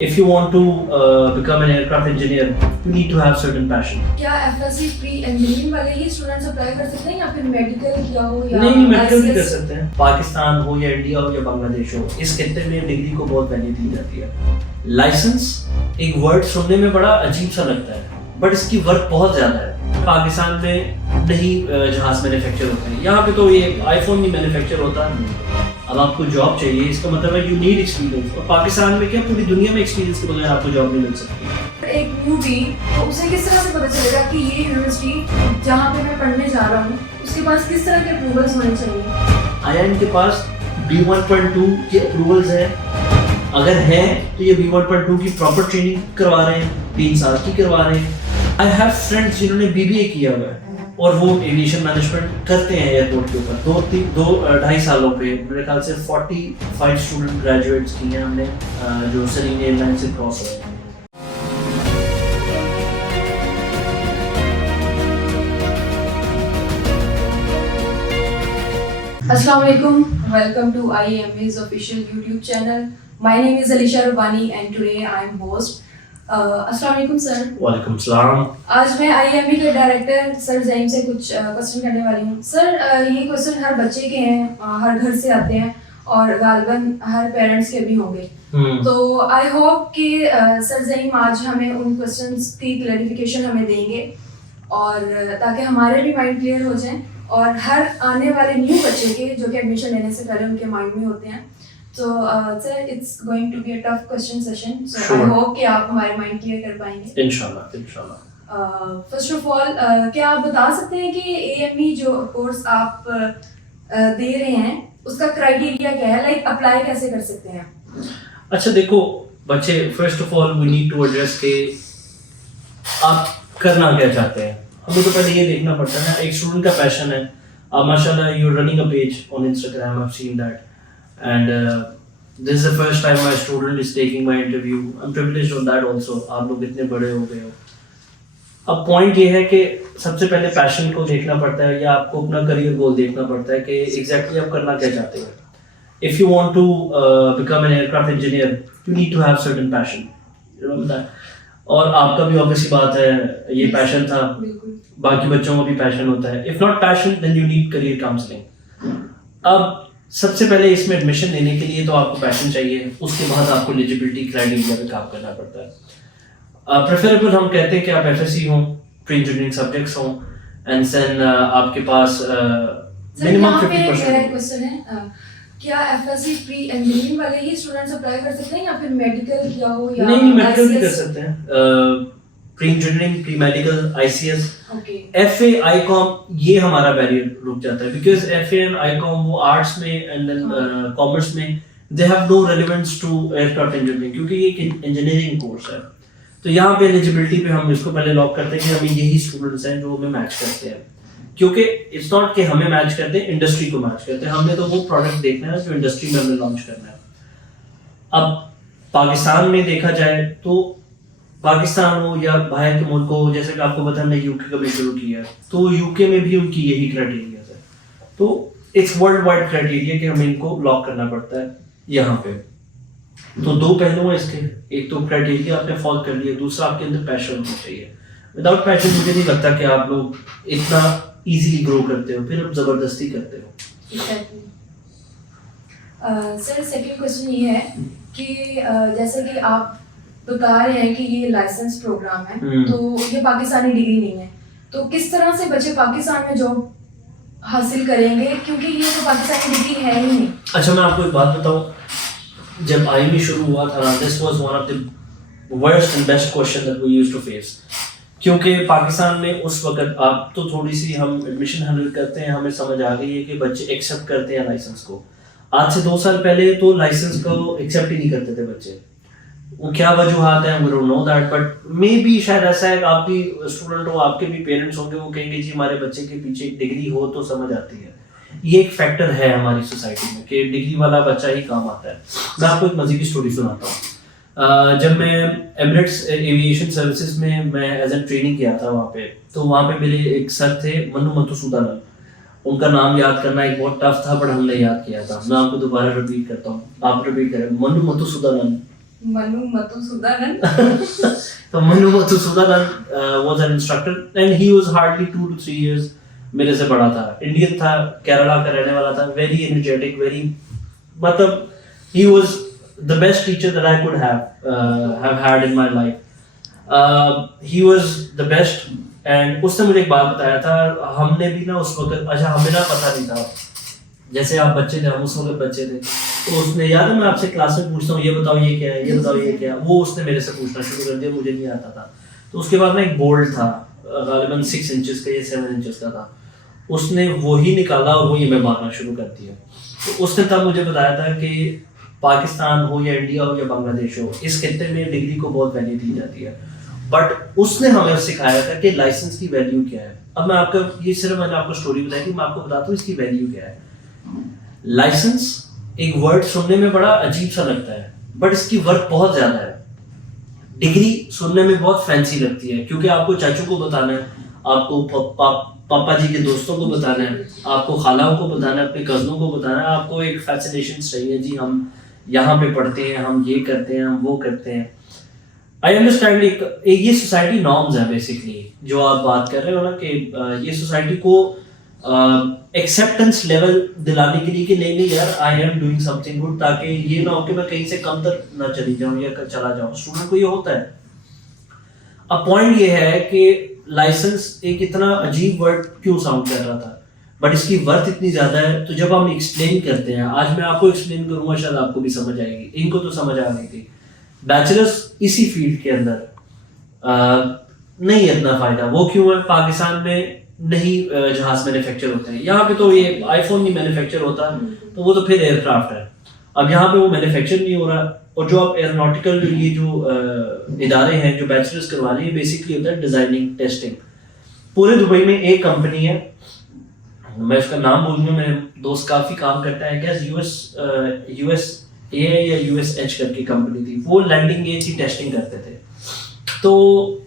If you want to become an aircraft engineer, you need to have certain passion. क्या FSc pre engineering वाले ही students apply कर सकते हैं या फिर मेडिकल किया हो या नहीं, मेडिकल भी कर ICS? सकते हैं। पाकिस्तान हो या इंडिया हो या बांग्लादेश हो, इस खित्ते में डिग्री को बहुत वैल्यू दी जाती है। लाइसेंस एक वर्ड सुनने में बड़ा अजीब सा लगता है, बट इसकी वर्क बहुत ज्यादा है। पाकिस्तान में नहीं जहाज मैन्युफैक्चर होते हैं, यहाँ पे तो ये आईफोन नहीं मैन्युफैक्चर होता। अब आपको जॉब चाहिए, इसका मतलब है यू नीड एक्सपीरियंस, और पाकिस्तान में क्या पूरी दुनिया में एक्सपीरियंस के बगैर आपको जॉब नहीं मिल सकती। एक न्यूबी तो उसे किस तरह से पता चलेगा कि ये यूनिवर्सिटी जहाँ पे मैं पढ़ने जा रहा हूँ उसके पास किस तरह के अप्रूवल्स होने चाहिए? आईआईएम के पास B1.2 के अप्रूवल्स है। अगर है तो ये B1.2 की प्रॉपर ट्रेनिंग करवा रहे हैं, 3 साल की करवा रहे हैं। आई हैव फ्रेंड्स जिन्होंने BBA किया हुआ है और वो एविएशन मैनेजमेंट करते हैं एयरपोर्ट के ऊपर। 2-2.5 सालों पे मेरे ख्याल से 45 स्टूडेंट ग्रेजुएट्स किए हैं हमने, जो सलीम एयरलाइन से क्रॉस हुए हैं। Assalamu alaikum, welcome to IAMA's official YouTube channel. My name is Alisha Rubani and today I am host. Assalamu alaikum sir. वालेकुम सलाम। आज मैं IAMA के डायरेक्टर सर ज़हीम से कुछ क्वेश्चन करने वाली हूँ। सर ये क्वेश्चन हर बच्चे के हैं, हर घर से आते हैं और गालिबन हर पेरेंट्स के भी होंगे। तो आई होप कि सर ज़हीम आज हमें उन क्वेश्चंस की क्लैरिफिकेशन हमें देंगे और ताकि हमारे भी माइंड क्लियर हो जाएं और हर आने वाले न्यू बच्चे के जो कि एडमिशन लेने से पहले उनके माइंड में होते हैं। तो sir it's going to be a tough question session, so I hope कि आप हमारे माइंड क्लियर कर पाएंगे इंशाल्लाह। फर्स्ट ऑफ ऑल क्या आप बता सकते हैं कि AME जो कोर्स आप दे रहे हैं उसका क्राइटेरिया क्या है, लाइक अप्लाई कैसे कर सकते हैं? अच्छा देखो बच्चे, first of all we need to address के आप करना क्या चाहते हैं। हमें तो पहले ये देखना पड़ता है ना, एक स्टूडेंट का पैशन है। अब माशाल्लाह you are running a page on Instagram, I have seen that and this is the first time my student is taking my interview. I am privileged on that also. आप लोग इतने बड़े हो गए हो। अब पॉइंट ये है कि सबसे पहले पैशन को देखना पड़ता है या आपको अपना करियर गोल देखना पड़ता है कि एग्जैक्टली आप करना क्या चाहते हो। If you want to become an aircraft engineer, you need to have certain passion, you know that. और आपका भी ऑब्वियसली बात है ये पैशन था, बाकी बच्चों को भी पैशन होता है। If not passion then you need career counselling. अब सबसे पहले इसमें एडमिशन लेने के लिए तो आपको पैशन चाहिए, उसके बाद आपको एलिजिबिलिटी क्राइटेरिया पे काम करना पड़ता है। प्रेफरेबल हम कहते हैं कि आप FSC हो, प्री इंजीनियरिंग सब्जेक्ट्स हो, एंड देन आपके पास मिनिमम 50% क्वेश्चन है क्या FSC प्री इंजीनियरिंग वाले ही स्टूडेंट्स अप्लाई कर सकते हैं या फिर मेडिकल किया हो या नहीं, मेडिकल भी कर ICS? सकते हैं। Pre engineering, pre medical, ICS, okay FA, ICOM, ये हमारा बैरियर रुक जाता है बिकॉज FA एंड ICOM वो आर्ट्स में एंड देन कॉमर्स में they have no relevance to aircraft engineering, क्योंकि ये एक इंजीनियरिंग कोर्स है। तो यहाँ पे एलिजिबिलिटी पे हम इसको पहले लॉक करते हैं कि हमें यही स्टूडेंट्स हैं जो हमें मैच करते हैं, क्योंकि इट्स नॉट कि हमें मैच करते हैं, इंडस्ट्री को मैच करते हैं। हमने तो वो प्रोडक्ट देखना है जो इंडस्ट्री में हमें लॉन्च करना है। अब पाकिस्तान में देखा जाए तो पाकिस्तान हो या बाहर के मुल्क हो, जैसे कि आपको पता है मैं UK का भी शुरू किया है, तो UK में भी उनकी यही क्राइटेरिया है। तो इट्स वर्ल्ड वाइड क्राइटेरिया कि हमें इनको लॉक करना पड़ता है यहाँ पे। तो 2 पहलू हैं इसके, एक तो क्राइटेरिया आपने फॉलो कर लिया, दूसरा आपके अंदर पैशन होना चाहिए। विदाउट पैशन मुझे नहीं लगता कि आप लोग इतना इजीली ग्रो करते हो, फिर आप जबरदस्ती करते हो। सर सेकंड क्वेश्चन ये है कि जैसे कि आप बता रहे हैं कि ये लाइसेंस प्रोग्राम है, तो ये पाकिस्तानी डिग्री नहीं है, तो किस तरह से बच्चे पाकिस्तान में जॉब हासिल करेंगे, क्योंकि ये तो पाकिस्तानी डिग्री है ही नहीं। अच्छा मैं आपको एक बात बताऊं, जब IME शुरू हुआ था ना, this was one of the worst and best question that we used to face, क्योंकि पाकिस्तान में उस वक्त आप तो थोड़ी सी हम एडमिशन हैंडल करते हैं, हमें समझ आ गई है कि बच्चे एक्सेप्ट करते हैं लाइसेंस को। आज से 2 साल पहले तो लाइसेंस को एक्सेप्ट ही नहीं करते थे बच्चे। वो क्या वजूहात है, we don't know that, but maybe शायद ऐसा है कि आप भी स्टूडेंट हो, आपके भी पेरेंट्स होंगे, वो कहेंगे जी हमारे बच्चे के पीछे एक डिग्री हो तो समझ आती है। ये एक फैक्टर है हमारी सोसाइटी में कि डिग्री वाला बच्चा ही काम आता है। मैं आपको एक मजे की स्टोरी सुनाता हूँ। जब मैं एमिरेट्स एविएशन सर्विसेज में मैं एज एन ट्रेनिंग किया था वहाँ पे, तो वहाँ पे मेरे एक सर थे मनु मधुसूदनन। उनका नाम याद करना एक बहुत टफ था, बट हमने याद किया था। मैं आपको दोबारा रिपीट करता हूँ, आप रिपीट करें, मनु मधुसूदनन। Manu Mathusudanan. तो Manu मधुसूदनन was an instructor and he was hardly 2 to 3 years मेरे से बड़ा था, इंडियन था, केरला का रहने वाला था, very energetic, very मतलब he was the best teacher that I could have had in my life. He was the best and उसने मुझे एक बात बताया था, हमने भी ना उस वक्त, अच्छा हमें ना पता नहीं था, जैसे आप बच्चे थे, हम उस वक्त बच्चे थे, तो उसने याद है मैं आपसे क्लास में पूछता हूँ ये बताओ ये क्या है, ये बताओ ये क्या है, वो उसने मेरे से पूछना शुरू कर दिया, मुझे नहीं आता था। तो उसके बाद ना एक बोल्ट था गालिबन 6 इंचेस का या 7 इंचेस का था, उसने वो ही निकाला और वही मैं मारना शुरू कर दिया। तो उसने तब मुझे बताया था कि पाकिस्तान हो या इंडिया हो या बांग्लादेश हो, इस खित्ते में डिग्री को बहुत वैल्यू दी जाती है, बट उसने हमें सिखाया था कि लाइसेंस की वैल्यू क्या है। अब मैं आपको ये सिर्फ मैंने आपको स्टोरी बताई कि मैं आपको बताता हूँ इसकी वैल्यू क्या है। लाइसेंस एक वर्ड सुनने में बड़ा अजीब सा लगता है, बट इसकी वर्थ बहुत ज्यादा है। डिग्री सुनने में बहुत फैंसी लगती है क्योंकि आपको चाचू को बताना है, आपको पापा जी के दोस्तों को बताना है, आपको खालाओं को बताना है, अपने कजनों को बताना है, आपको एक फैसिनेशन चाहिए, जी हम यहाँ पे पढ़ते हैं, हम ये करते हैं, हम वो करते हैं। आई अंडरस्टैंड एक ये सोसाइटी नॉर्म्स है बेसिकली, जो आप बात कर रहे हो ना कि ये सोसाइटी को एक्सेप्टेंस लेवल दिलाने के लिए कि नहीं नहीं यार I am doing something good, ताकि ये ना हो कि मैं कहीं से कम तक ना चली जाऊं या चला जाऊं। स्टूडेंट को ये होता है। अब पॉइंट ये है कि लाइसेंस एक इतना अजीब वर्ड क्यों साउंड कर रहा था, बट इसकी वर्थ इतनी ज्यादा है। तो जब हम एक्सप्लेन करते हैं, आज मैं आपको एक्सप्लेन करूंगा, शायद आपको भी समझ आएगी, इनको तो समझ आ गई थी। बैचलर्स इसी फील्ड के अंदर नहीं है इतना फायदा। वो क्यों है? पाकिस्तान में नहीं जहाज मैन्युफैक्चर होते हैं, यहाँ पे तो ये आईफोन नहीं मैन्युफैक्चर होता, तो वो तो फिर एयरक्राफ्ट है। अब यहाँ पे वो मैन्युफैक्चर नहीं हो रहा, और जो आप एरोनॉटिकल ये जो इदारे हैं जो बैचलर्स करवा रहे हैं, बेसिकली होता है डिजाइनिंग टेस्टिंग। पूरे दुबई में एक कंपनी है, मैं उसका नाम बोलूंगा, मेरे दोस्त काफी काम करता है, क्या USA या USH करके कंपनी थी, वो लैंडिंग गेज की टेस्टिंग करते थे। तो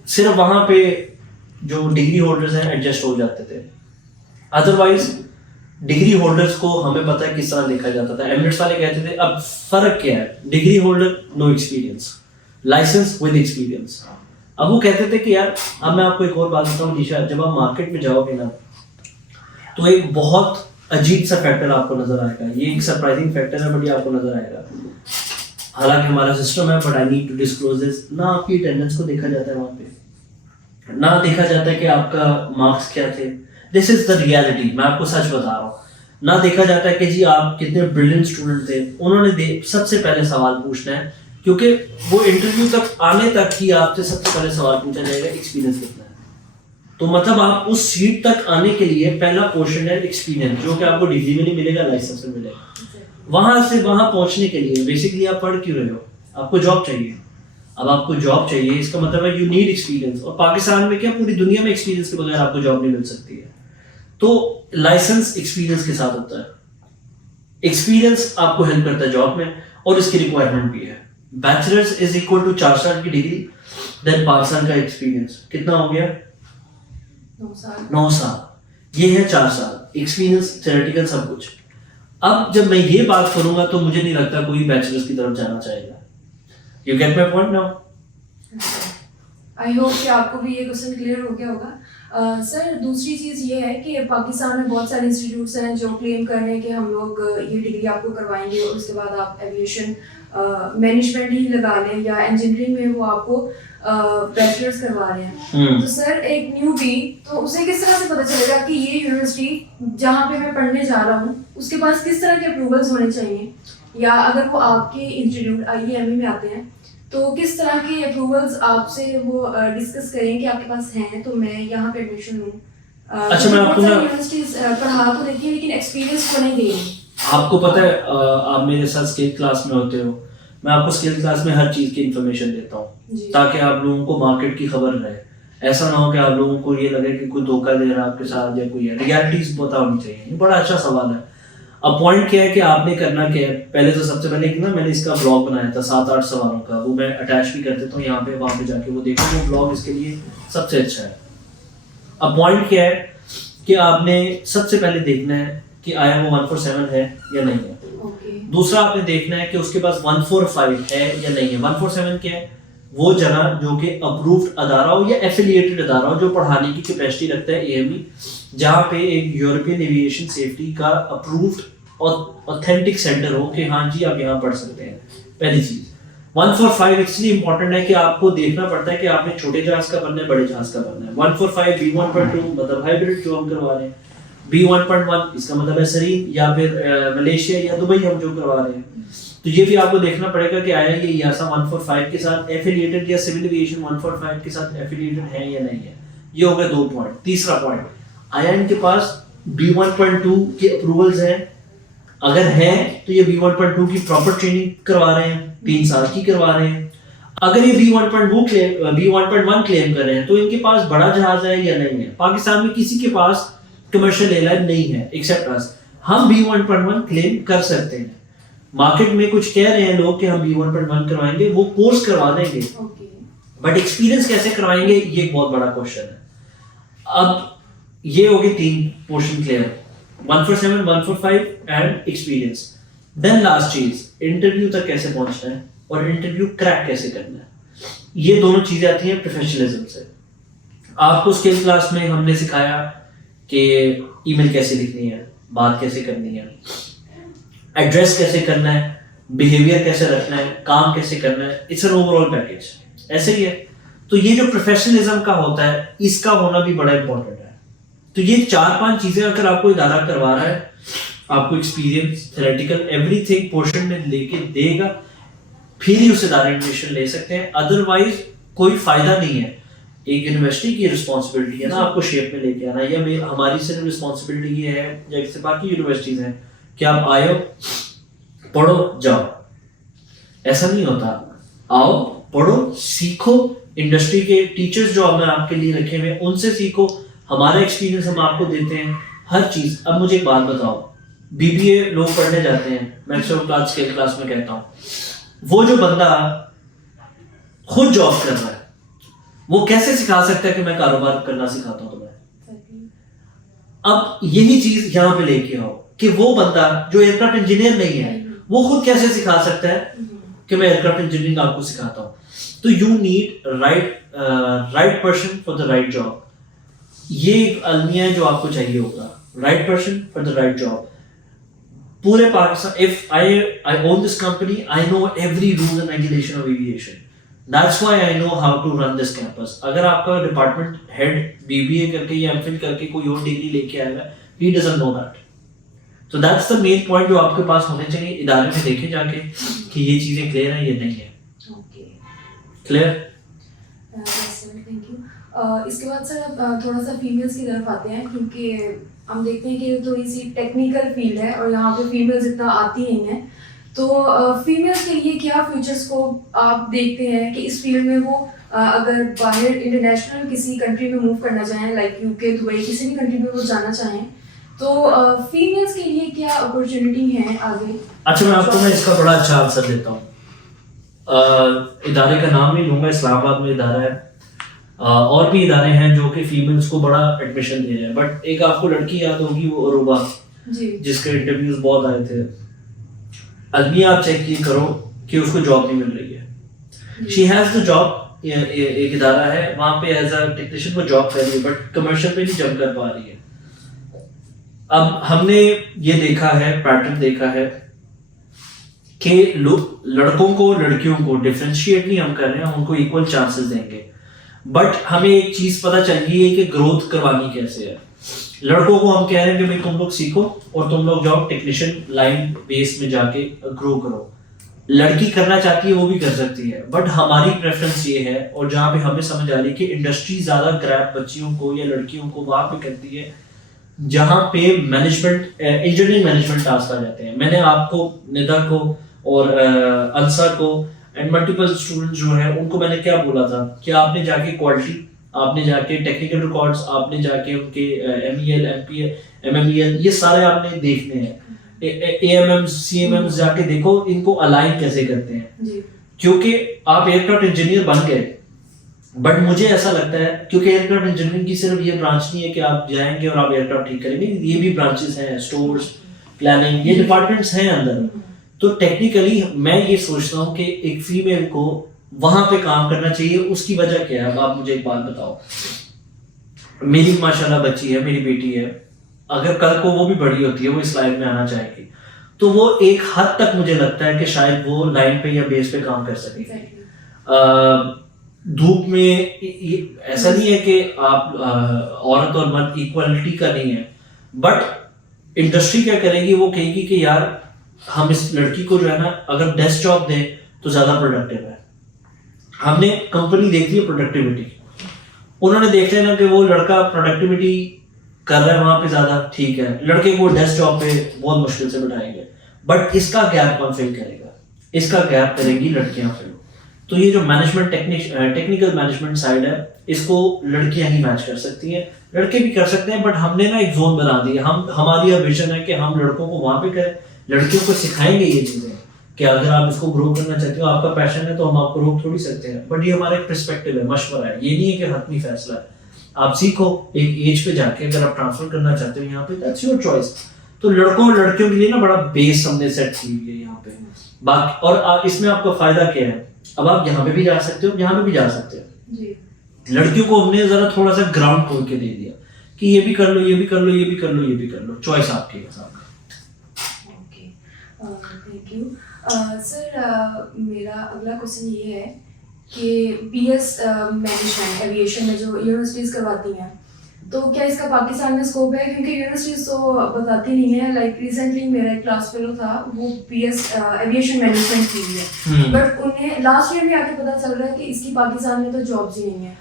सिर्फ वहां पे जो डिग्री होल्डर्स हैं एडजस्ट हो जाते थे, अदरवाइज डिग्री होल्डर्स को हमें पता है किस तरह देखा जाता था। एमिरेट्स वाले कहते थे अब फर्क क्या है, degree holder no experience, licence with experience. अब वो कहते थे कि यार, अब मैं आपको एक और बात बताऊं निशा, जब आप मार्केट में जाओगे ना, तो एक बहुत अजीब सा फैक्टर आपको नजर आएगा। ये एक सरप्राइजिंग फैक्टर है, बट ये आपको नजर आएगा। हालांकि हमारा सिस्टम है, but I need to disclose this. ना आपकी अटेंडेंस को देखा जाता है वहां पे, ना देखा जाता है कि आपका मार्क्स क्या थे। दिस इज द रियलिटी, मैं आपको सच बता रहा हूँ। ना देखा जाता है कि जी आप कितने ब्रिलियंट स्टूडेंट थे। उन्होंने सबसे पहले सवाल पूछना है, क्योंकि वो इंटरव्यू तक आने तक ही आपसे सबसे पहले सवाल पूछा जाएगा एक्सपीरियंस कितना है। तो मतलब आप उस सीट तक आने के लिए पहला पोर्शन है एक्सपीरियंस, जो कि आपको डिग्री में नहीं मिलेगा, लाइसेंस में मिलेगा। वहां से वहां पहुंचने के लिए बेसिकली आप पढ़ क्यों रहे हो? आपको जॉब चाहिए। अब आपको जॉब चाहिए, इसका मतलब है यू नीड एक्सपीरियंस। और पाकिस्तान में क्या, पूरी दुनिया में एक्सपीरियंस के बगैर आपको जॉब नहीं मिल सकती है। तो लाइसेंस एक्सपीरियंस के साथ होता है। एक्सपीरियंस आपको हेल्प करता है जॉब में, और इसकी रिक्वायरमेंट भी है। बैचलर्स इज इक्वल टू 4 साल की डिग्री, देन 5 साल का एक्सपीरियंस। कितना हो गया? 9 साल। ये है 4 साल एक्सपीरियंस, थ्योरेटिकल सब कुछ। अब जब मैं ये बात करूंगा तो मुझे नहीं लगता कोई बैचलर्स की तरफ जाना चाहेगा। You get my point now? I hope कि आपको भी ये क्वेश्चन क्लियर हो गया होगा। सर दूसरी चीज़ ये है कि पाकिस्तान में बहुत सारे इंस्टीट्यूट्स हैं जो क्लेम कर रहे हैं कि हम लोग ये डिग्री आपको करवाएंगे और उसके बाद आप एविएशन मैनेजमेंट ही लगा लें, या इंजीनियरिंग में वो आपको बैचलर्स करवा रहे हैं। तो सर एक न्यूबी, तो उसे किस तरह से पता चलेगा कि ये यूनिवर्सिटी जहाँ पे मैं पढ़ने जा रहा हूँ उसके पास किस तरह के अप्रूवल्स होने चाहिए, या अगर वो आपके इंस्टीट्यूट IEME में आते हैं तो किस तरह के अप्रूवल्स आपसे वो डिस्कस करें कि आपके पास हैं तो मैं यहाँ पे एडमिशन लूँ। अच्छा, मैं आपको ना यूनिवर्सिटीज पढ़ा तो देती है लेकिन एक्सपीरियंस को नहीं दे रही। आपको पता है, आप मेरे साथ स्किल क्लास में होते हो, मैं आपको स्किल क्लास में हर चीज की इंफॉर्मेशन देता हूँ ताकि आप लोगों को मार्केट की खबर रहे। ऐसा ना हो कि आप लोगों को ये लगे कि कोई धोखा दे रहा है आपके साथ या कोई है। रियलिटीज पता होनी चाहिए। ये बड़ा अच्छा सवाल है। अब पॉइंट क्या है कि आपने करना क्या है। पहले तो सबसे पहले ना मैंने इसका ब्लॉग बनाया था 7-8 सवालों का, वो मैं अटैच भी कर देता हूँ यहाँ पे, वहाँ पे जाके वो देखो, वो ब्लॉग इसके लिए सबसे अच्छा है। अब पॉइंट क्या है कि आपने सबसे पहले देखना है कि IMO 147 है या नहीं है। दूसरा आपने देखना है कि उसके पास 145 है या नहीं है। 147 क्या है? वो जगह जो कि अप्रूव्ड अदारा हो या एफिलिएटेड अदारा हो जो पढ़ाने की कैपेसिटी रखता है AME, जहाँ पे एक यूरोपियन एविएशन सेफ्टी का अप्रूव्ड और ऑथेंटिक सेंटर हो कि हाँ जी आप यहाँ पढ़ सकते हैं। पहली चीज 145 इसलिए इंपॉर्टेंट है कि आपको देखना पड़ता है कि आपने छोटे जहाज का बनना है बड़े जहाज का बनना है। 145 B1.2 मतलब हाइब्रिड जो हम करवा रहे हैं, B1.1 इसका मतलब है सरीन या फिर मलेशिया या दुबई हम जो करवा रहे हैं। तो ये भी आपको देखना पड़ेगा कि आया ये यासा 145 के साथ एफिलिएटेड या सिविल एविएशन 145 के साथ एफिलिएटेड है या नहीं है। ये हो गया 2 पॉइंट। तीसरा पॉइंट, आया इनके पास B1.2 के अप्रूवल्स हैं, अगर है तो ये B1.2 की प्रॉपर ट्रेनिंग करवा रहे हैं, 3 साल की करवा रहे हैं। अगर ये B1.1 क्लेम कर रहे हैं तो इनके पास बड़ा जहाज है या नहीं है। पाकिस्तान में किसी के पास कमर्शियल एयरलाइन नहीं है एक्सेप्ट अस। हम B1.1 क्लेम कर सकते हैं। मार्केट में कुछ कह रहे हैं लोग कि हम B1.1 करवाएंगे, वो कोर्स करवा देंगे, बट एक्सपीरियंस कैसे करवाएंगे ये एक बहुत बड़ा क्वेश्चन है। अब ये हो गए 3 portion clear, 147, 145 and experience. Then last चीज, इंटरव्यू तक कैसे पहुंचना है और इंटरव्यू क्रैक कैसे करना है। ये दोनों चीजें आती हैं प्रोफेशनलिज्म से। आपको स्किल क्लास में हमने सिखाया कि ईमेल कैसे लिखनी है, बात कैसे करनी है, एड्रेस कैसे करना है, बिहेवियर कैसे रखना है, काम कैसे करना है। इट्स एन ओवरऑल पैकेज, ऐसे ही है। तो ये जो प्रोफेशनलिज्म का होता है इसका होना भी बड़ा इंपॉर्टेंट है। तो ये 4-5 चीजें अगर आपको इदारा करवा रहा है, आपको एक्सपीरियंस, थ्योरेटिकल एवरीथिंग पोर्शन में लेके देगा, फिर ही उस इदारे में एडमिशन ले सकते हैं। अदरवाइज कोई फायदा नहीं है। एक यूनिवर्सिटी की रिस्पॉन्सिबिलिटी है ना आपको शेप में लेके आना, या हमारी सिर्फ रिस्पॉन्सिबिलिटी ये है जैसे बाकी यूनिवर्सिटीज हैं कि आप आयो पढ़ो जाओ। ऐसा नहीं होता। आओ पढ़ो सीखो, इंडस्ट्री के टीचर्स जो हमने आपके लिए रखे हुए उनसे सीखो, हमारा एक्सपीरियंस हम आपको देते हैं हर चीज। अब मुझे एक बात बताओ, BBA लोग पढ़ने जाते हैं, मैक्सिमम क्लास में कहता हूँ, वो जो बंदा खुद जॉब कर रहा है वो कैसे सिखा सकता है कि मैं कारोबार करना सिखाता हूँ तुम्हें। अब यही चीज यहाँ पे लेके आओ कि वो बंदा जो एयरक्राफ्ट इंजीनियर नहीं है वो खुद कैसे सिखा सकता है कि मैं एयरक्राफ्ट इंजीनियरिंग आपको सिखाता हूँ। तो you need right person for the right job. ये एक अलमिया है जो आपको चाहिए होगा, right person for the right job. पूरे Pakistan, if I own this company, I know every rule and regulation of aviation. That's why I know how to run this campus. अगर आपका डिपार्टमेंट हेड BBA करके या MPhil करके कोई और degree लेके आएगा, he doesn't know that. So that's the main point जो आपके पास होने चाहिए इदारे में देखे जाके कि ये चीजें क्लियर हैं ये नहीं है। क्लियर? Thank you. इसके बाद सर थोड़ा सा फीमेल्स की तरफ आते हैं, क्योंकि हम देखते हैं कि थोड़ी सी टेक्निकल फील्ड है और यहाँ पे फीमेल्स इतना आती नहीं है। तो फीमेल्स के लिए क्या फ्यूचर स्कोप आप देखते हैं कि इस फील्ड में वो अगर बाहर इंटरनेशनल किसी कंट्री में मूव करना चाहें, लाइक UK, दुबई, किसी भी कंट्री में वो जाना चाहें, तो फीमेल्स के लिए क्या अपॉर्चुनिटी है आगे? अच्छा, मैं आपको इसका बड़ा अच्छा आंसर देता हूँ। इदारे का नाम नहीं लूंगा, इस्लामाबाद में इदारा है, और भी इदारे हैं जो कि फीमेल्स को बड़ा एडमिशन दे रहे हैं। बट एक आपको लड़की याद होगी, वो अरूबा, जिसके इंटरव्यूज बहुत आए थे। अलमिया आप चेक करो कि उसको जॉब नहीं मिल रही है। शी हैज द जॉब, एक इदारा है वहां पे एज अ टेक्नीशियन वो जॉब कर रही है, बट कमर्शियल पे नहीं जम कर पा रही है। अब हमने ये देखा है, पैटर्न देखा है कि लोग लड़कों को लड़कियों को डिफरेंशिएट नहीं हम कर रहे हैं, हम उनको इक्वल चांसेस देंगे। बट हमें एक चीज पता चाहिए कि ग्रोथ करवानी कैसे है। लड़कों को हम कह रहे हैं कि भाई तुम लोग सीखो और तुम लोग जाओ टेक्नीशियन लाइन बेस में जाके ग्रो करो। लड़की करना चाहती है वो भी कर सकती है, बट हमारी प्रेफरेंस ये है, और जहाँ पे हमें समझ आ रही है कि इंडस्ट्री ज्यादा ग्रैब बच्चियों को या लड़कियों को वहां पे करती है जहाँ पे मैनेजमेंट, इंजीनियरिंग मैनेजमेंट टास्क आ जाते हैं। मैंने आपको निदा को और अंसा को एंड मल्टीपल स्टूडेंट जो है उनको मैंने क्या बोला था कि आपने जाके क्वालिटी, आपने जाके टेक्निकल रिकॉर्ड्स, आपने जाके उनके MEL, MPL, MMEL ये सारे आपने देखने हैं। AMMs, CMMs जाके देखो इनको अलाइन कैसे करते हैं, क्योंकि आप एयरक्राफ्ट इंजीनियर बन गए। बट मुझे ऐसा लगता है क्योंकि एयरक्राफ्ट इंजीनियरिंग की सिर्फ ये ब्रांच नहीं है कि आप जाएंगे और आप एयरक्राफ्ट ठीक करेंगे, ये भी ब्रांचेस हैं, स्टोर्स, प्लानिंग, ये डिपार्टमेंट्स हैं अंदर। तो टेक्निकली मैं ये सोचता हूँ कि एक फीमेल को वहां पे काम करना चाहिए। उसकी वजह क्या है? अब आप मुझे एक बात बताओ, मेरी माशाल्लाह बच्ची है, मेरी बेटी है, अगर कल को वो भी बड़ी होती है, वो इस लाइन में आना चाहेगी, तो वो एक हद तक मुझे लगता है कि शायद वो लाइन पे या बेस पे काम कर सकेगी। धूप में ऐसा नहीं है कि आप औरत और मर्द इक्वलिटी का नहीं है, बट इंडस्ट्री क्या करेगी, वो कहेगी कि यार हम इस लड़की को जो है ना अगर डेस्क जॉब दें तो ज्यादा प्रोडक्टिव है। हमने कंपनी देख ली है प्रोडक्टिविटी, उन्होंने देख लेना कि वो लड़का प्रोडक्टिविटी कर रहा है वहां पे ज्यादा, ठीक है, लड़के को डेस्क जॉब पे बहुत मुश्किल से बिठाएंगे, बट इसका गैप कौन फिल करेगा? इसका गैप करेगी लड़कियां फिल। तो ये जो मैनेजमेंट टेक्निकल मैनेजमेंट साइड है, इसको लड़कियां ही मैच कर सकती हैं, लड़के भी कर सकते हैं, बट हमने ना एक जोन बना दी है। हमारी विजन है कि हम लड़कों को वहां पे करें, लड़कियों को सिखाएंगे ये चीजें कि अगर आप इसको ग्रो करना चाहते हो, आपका पैशन है, तो हम आपको रोक थोड़ी सकते हैं, बट ये हमारा एक पर्सपेक्टिव है, मशवरा है, ये नहीं है कि हतमी फैसला है। आप सीखो, एक एज पे जाके अगर आप ट्रांसफर करना चाहते हो यहाँ पे, दैट्स योर चॉइस। तो लड़कों और लड़कियों के लिए ना बड़ा बेस हमने सेट की हुई है यहाँ पे। बाकी और इसमें आपका फायदा क्या है? अब आप यहाँ पे भी जा सकते हो, यहाँ पे भी जा सकते हो जी। लड़कियों को हमने जरा थोड़ा सा ग्राउंड खोल के दे दिया कि ये भी कर लो, ये भी कर लो, ये भी कर लो, ये भी कर लो, चॉइस आपके हिसाब का। Okay, thank you sir. मेरा अगला क्वेश्चन ये है कि बीएस मैनेजमेंट एविएशन में जो यूनिवर्सिटीज करवाती हैं, तो क्या इसका पाकिस्तान में स्कोप है? क्योंकि यूनिवर्सिटीज तो बताती नहीं है। लाइक रिसेंटली मेरा एक क्लास फेलो था, वो बीएस एविएशन मैनेजमेंट की हुई है, बट उन्हें लास्ट ईयर में आके पता चल रहा है कि इसकी पाकिस्तान में तो जॉब्स ही नहीं है।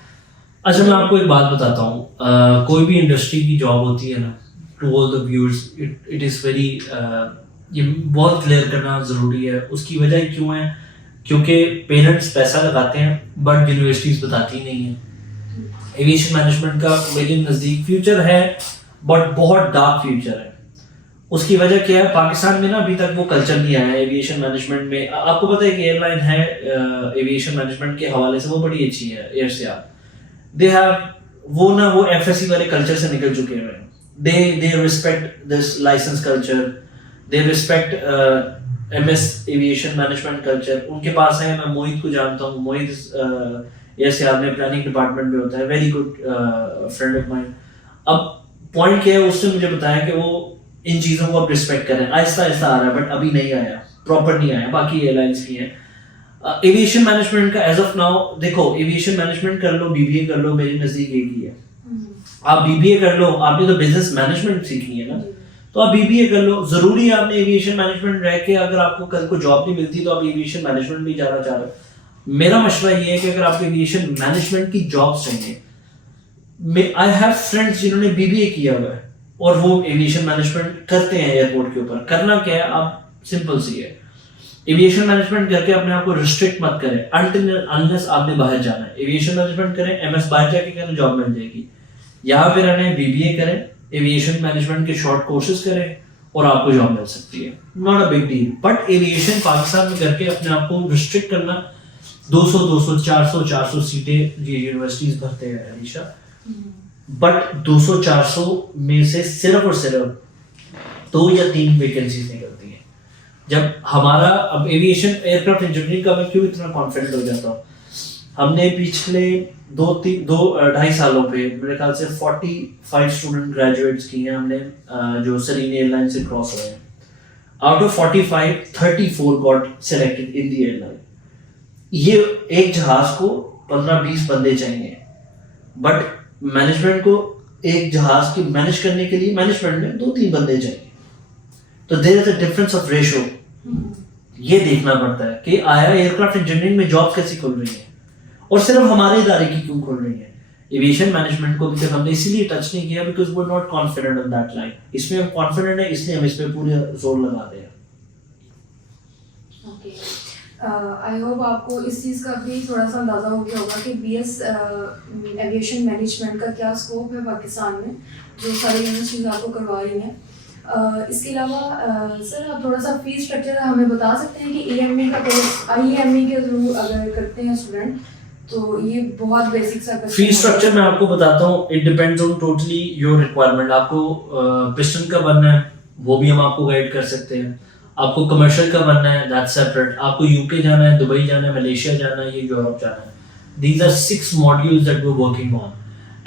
अच्छा, मैं आपको एक बात बताता हूँ, कोई भी इंडस्ट्री की जॉब होती है ना, to all the viewers, it is very, ये बहुत क्लियर करना ज़रूरी है। उसकी वजह क्यों है? क्योंकि पेरेंट्स पैसा लगाते हैं बट यूनिवर्सिटीज़ बताती नहीं है। एविएशन मैनेजमेंट का मेरे नज़दीक फ्यूचर है, बट बहुत डार्क फ्यूचर है। उसकी वजह क्या है? पाकिस्तान में ना अभी तक वो कल्चर नहीं आया है एविएशन मैनेजमेंट में। आपको पता है कि एयरलाइन है एविएशन मैनेजमेंट के हवाले से वो बड़ी अच्छी है, एयरसिया। दे हैव वो एफएससी वाले कल्चर से निकल चुके हैं। They respect this licence culture, they respect MS aviation management culture. उनके पास है, मैं मोहित को जानता हूँ, मोहित एयरसिया में प्लानिंग डिपार्टमेंट में होता है, very good friend of mine. अब पॉइंट क्या है, उससे मुझे बताया कि वो इन चीज़ों को अब रिस्पेक्ट करें, आहिस्ता आहिस्ता आ रहा है, बट अभी नहीं आया, प्रॉपर नहीं आया। बाकी एयरलाइंस की हैं। एविएशन मैनेजमेंट का एज ऑफ नाउ देखो, एविएशन मैनेजमेंट कर लो, बीबीए कर लो, मेरे नज़दीक एक ही है। आप बीबीए कर लो, आपने तो बिजनेस मैनेजमेंट सीखनी है ना, तो आप बीबीए कर लो। जरूरी है आपने एविएशन मैनेजमेंट रह के अगर आपको कल को जॉब नहीं मिलती तो आप एविएशन मैनेजमेंट भी जाना चाह रहे हो। मेरा मशवरा ये है कि अगर आपको एविएशन मैनेजमेंट की जॉब्स चाहिए, आई हैव फ्रेंड्स जिन्होंने बीबीए किया हुआ है और वो एविएशन मैनेजमेंट करते हैं एयरपोर्ट के ऊपर। करना क्या है, आप सिंपल सी है, एविएशन मैनेजमेंट करके अपने आप को रिस्ट्रिक्ट मत करें अनटिल अनलेस आपने बाहर जाना है। एविएशन मैनेजमेंट करें, एमएस बाहर जाके करें, जॉब मिल जाएगी। यहाँ पे रहने बीबीए करें, एविएशन मैनेजमेंट के शॉर्ट कोर्सेज करें और आपको जॉब मिल सकती है, not a big deal. But aviation Pakistan में करके अपने आप को रिस्ट्रिक्ट करना, 200 400 सीटें ये यूनिवर्सिटीज भरते हैं अलीशा, बट 200-400 में से सिर्फ और सिर्फ 2 या 3 वैकेंसीज निकलती हैं। जब हमारा अब एविएशन एयरक्राफ्ट इंजीनियरिंग का मैं क्यों इतना कॉन्फिडेंट हो जाता हूँ, हमने पिछले 2-2.5 सालों पे मेरे ख्याल से 45 स्टूडेंट ग्रेजुएट्स किए हैं हमने, जो सरीन एयरलाइन से क्रॉस हुए हैं। Out of 45, 34 got selected in the airline. ये एक जहाज को 15-20 बंदे चाहिए, बट मैनेजमेंट को एक जहाज की मैनेज करने के लिए मैनेजमेंट में 2-3 बंदे चाहिए। तो there is a difference of ratio. ये देखना पड़ता है कि आया एयरक्राफ्ट इंजीनियरिंग में जॉब कैसी खुल रही है और सिर्फ हमारे इदारे की क्यों खुल रही है। एविएशन मैनेजमेंट को भी हमने इसीलिए टच नहीं किया because we are not confident on that line. इसमें हम कॉन्फिडेंट है, इसलिए हम इस पे पूरे जोर लगा रहे हैं। आई होप आपको इस चीज़ का भी थोड़ा सा अंदाज़ा हो गया होगा कि बीएस एविएशन मैनेजमेंट का क्या स्कोप है पाकिस्तान में, जो सारी यूनिवर्सिटीज आपको करवा रही हैं। इसके अलावा सर आप थोड़ा सा फीस स्ट्रक्चर हमें बता सकते हैं कि ईएमई का कोर्स आईएमई के थ्रू अगर करते हैं स्टूडेंट, तो ये बहुत बेसिक सा फीस स्ट्रक्चर मैं आपको बताता हूँ। It depends on totally your requirement. आपको पिस्टन का बनना है वो भी हम आपको गाइड कर सकते हैं। आपको कमर्शियल का बनना है, दैट्स सेपरेट। आपको यूके जाना है, दुबई जाना है, मलेशिया जाना है, ये यूरोप जाना है। These are 6 modules that we're working on,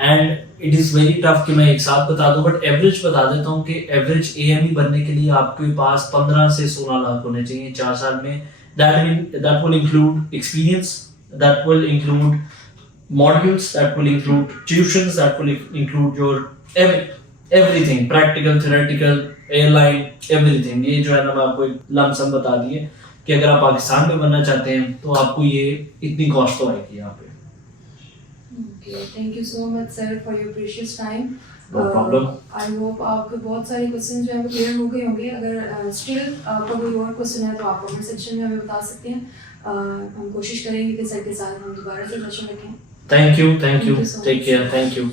and it is very tough कि मैं एक साथ बता दूं, बट एवरेज बता देता हूँ कि एवरेज AME बनने के लिए आपके पास 15 से 16 लाख होने चाहिए 4 साल में। That will include experience, that will include modules, that will include tuitions, that will include your everything, practical, theoretical, airline, everything। ये जो है ना मैं आपको एक लमसम बता दिए कि अगर आप पाकिस्तान में बनना चाहते हैं तो आपको ये इतनी कॉस्ट तो आएगी यहाँ पे। Okay, thank you so much sir for your precious time. No problem. I hope आपके बहुत सारे क्वेश्चन जो है वो क्लियर हो गए होंगे। अगर स्टिल आपका कोई और क्वेश्चन है तो आप कमेंट सेक्शन में हमें बता सकते हैं। हम कोशिश करेंगे कि सर के साथ हम दोबारा से सेशन रखें। Thank you, Thank you so take much. care, thank you।